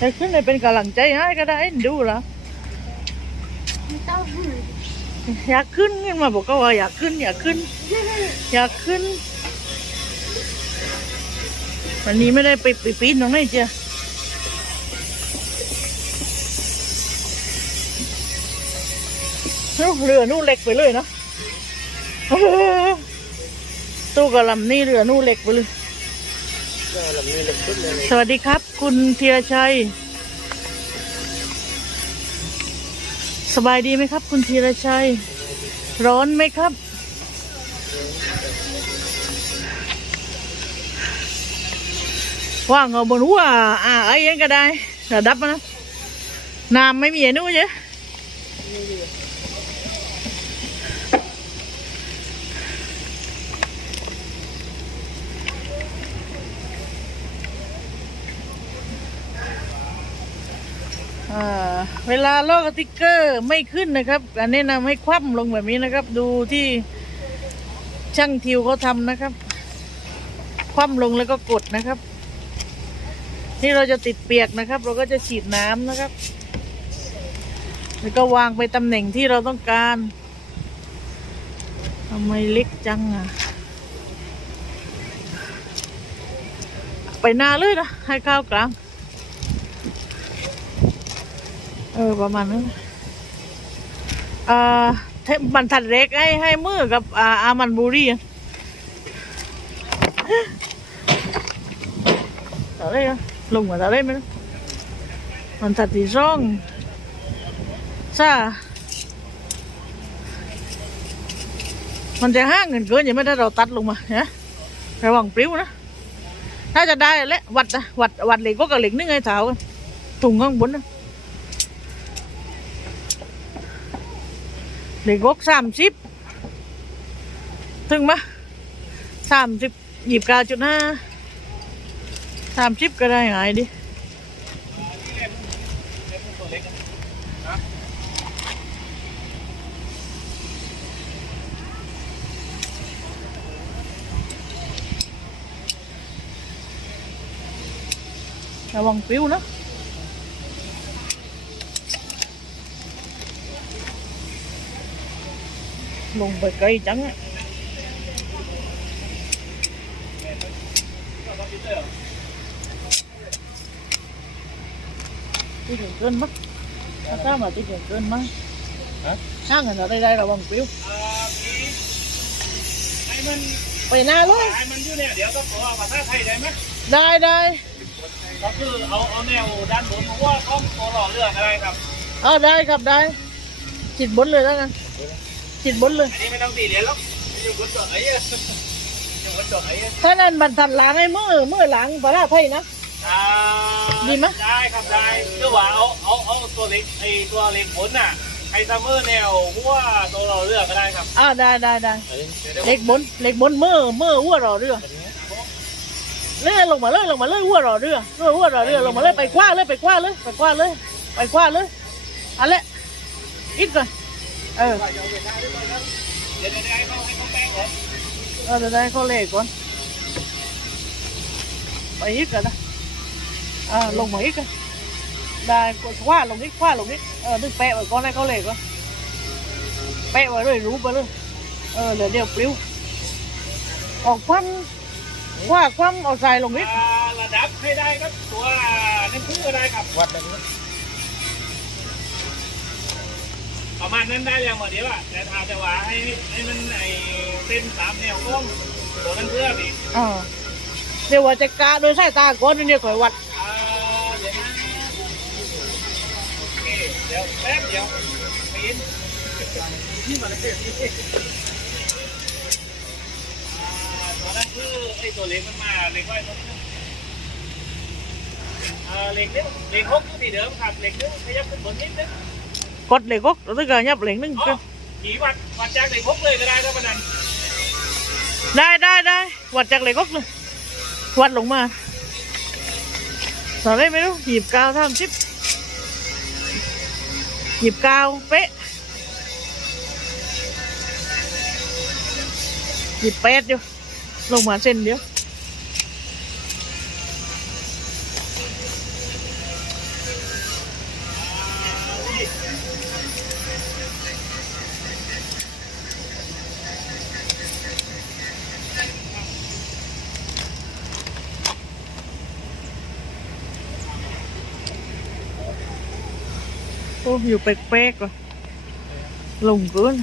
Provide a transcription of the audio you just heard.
แต่ขึ้นเลยเป็นกำลังใจให้ก็ได้ดูล้วไม่ต้องอยากขึ้นขึ้นมาบอกก็ว่าอยากขึ้น อยากขึ้น อยากขึ้น วันนี้ไม่ได้ไปไปปีนตรงไหนเจ้าลูกเรือนู่นเล็กไปเลยเนาะตู้กับลำนี่เรือนู่นเล็กไปเลย สวัสดีครับ คุณธีรชัย สบายดีไหมครับ คุณธีรชัย ร้อนไหมครับ ว่างเอาบนหัวอ่าไอ้ยังก็ได้ระดับนะน้ำไม่มีไอ้นู้นเจ้ เวลาลอกสติ๊กเกอร์ไม่ขึ้นนะครับอันแนะนำให้คว่ำลงแบบนี้นะครับ ดูที่ช่างทิวเขาทำนะครับ คว่ำลงแล้วก็กดนะครับนี่เราจะติดเปียกนะครับ เราก็จะฉีดน้ำนะครับ แล้วก็วางไปตำแหน่งที่เราต้องการทำไมเล็กจังอะ ไปหน้าเลยนะให้ข้าวกลาง เออประมาณนั้นอ่าเทปบรรทัดเล็กให้ให้มือกับอ่าอามันบุรีอะอะไรอลงมาอะไรไหมนะบรรทัดที่สองซ่ามันจะห้างเงินเกินอย่าไม่ได้เราตัดลงมาเนี่ยระวังปลิ้วนะถ้าจะได้แหละวัดนะวัดวัดเหล็กก็กับเหล็กนึงไงเท้ากันถุงข้างบนนะ เหล็กกสามสิบถึงมะสามสิบหยิบเก้าจุดห้าสามสิบก็ได้หายดิระวังปิ้วนะ ลงไปไกลจังอะที่ถึงเกินมั้งถ้าถ้ามาที่ถึงเกินมั้งช่างกันเราได้ได้ระวังปิ้วให้มันไปหน้าเลยให้มันอยู่เนี่ยเดี๋ยวก็ขอภาษาไทยได้ไหมได้ได้ก็คือเอาเอาแนวด้านบนเพราะว่าต้องตัวหล่อเรืออะไรครับเออได้ครับได้จิตบนเลยแล้วกัน จิตบนเลย อันนี้ไม่ต้องตีเหรียญหรอกอยู่บนจอดไอ้เหี้ยอยู่บนจอดไอ้เหี้ยถ้านั้นบรรทัดหลังให้มือมือหลังภาษาไทยนะ อ่าดีไหม ได้ครับได้คือว่าเอาเอาเอาตัวเล็กไอ้ตัวเล็กผลน่ะไอ้ซัมเมอร์แนวหัวตัวหล่อเรือก็ได้ครับอ่าได้ได้ได้เดี๋ยวเล็กบนเล็กบนมือมือหัวรอเรือเลื่อนลงมาเลยลงมาเลยหัวรอเรือเรือหัวรอเรือลงมาเลยไปคว้าเลยไปคว้าเลยไปคว้าเลย ไปคว้าเลยเอะไรอีกก่อนเออเดี๋ยวเดี๋ยวให้เขาให้เขาแป้งก่อน ừ. Ờ rồi đây có lề con. Mấy ít rồi đó. À lồng mấy ít rồi. Đây khóa lồng ít khóa lồng ít ờ đừng pẹ vào con này có lề con. Pẹ vào rồi rú vào luôn ờ để đều phiếu ở quăm khóa quăm ở dài lồng ít là đáp hay đây các ตัว nên cứ ở đây gặp hoạt động ประมาณนั้นได้ยังหมดเดี๋ยวอะแต่ถ้าจะว่าให้ให้มันไอเส้นสามแนวก้มตัวนั้นเพื่อพี่อ่าเดี๋ยวว่าจะกะโดยสายตาก่อนเดี๋ยวคอยวัดอ่าเดี๋ยวนะโอเคเดี๋ยวแป๊บเดียวปีนนี่มาเลยอ่าตัวนั้นคือไอตัวเล็กมันมาเล็กไว้ตัวนี้อ่าเล็กเล็กเล็กหกอยู่ที่เดิมครับเล็กนึงขยับขึ้นบนนิดนึง กดเหล็กกเราต้องการยับเหล็กนึงอ๋อกันขี่วัดวัดจากเล็กหกเลยก็ได้ครับพนันได้ได้ได้วัดจากเหล็กกเลยวัดลงมาสอนได้ไหมรู้หยิบกาวทำชิปหยิบกาวเป๊ะหยิบแปดอยู่ลงมาเส้นเดียว โอ้อยู่แปลกๆว่ะลงเกิน